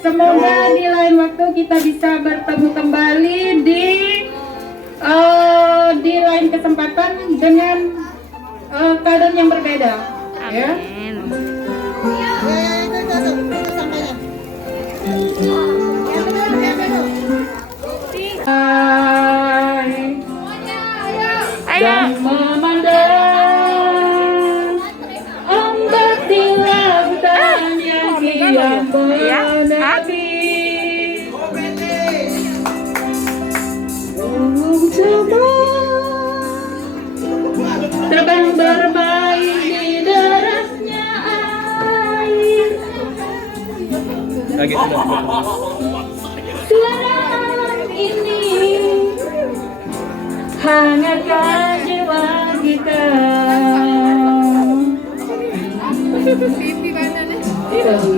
semoga di lain waktu kita bisa bertemu kembali di lain kesempatan dengan keadaan yang berbeda. Ya. Dan memandang ombak di lautan yang kian menepi. Burung terbang bermain di derasnya air. Suara ini hangatkan jiwa kita.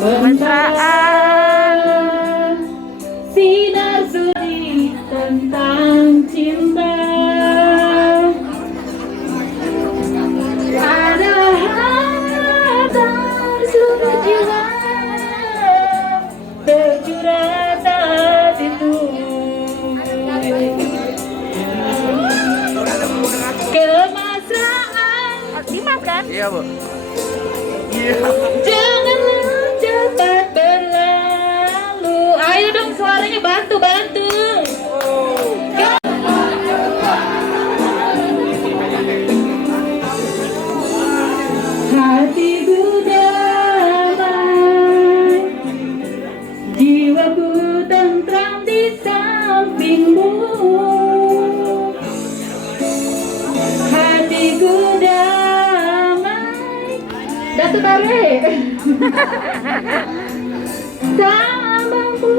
Pembentaan sinar suri tentang cinta. Ada hantar seluruh jiwa tercurah saat itu. Kemesraan Dimas kan? Iya Bu. Janganlah cepat berlalu. Ayo dong suaranya bantu. Hatiku damai, jiwaku tentram di sampingmu. Hatiku damai, Datu tarik samamu.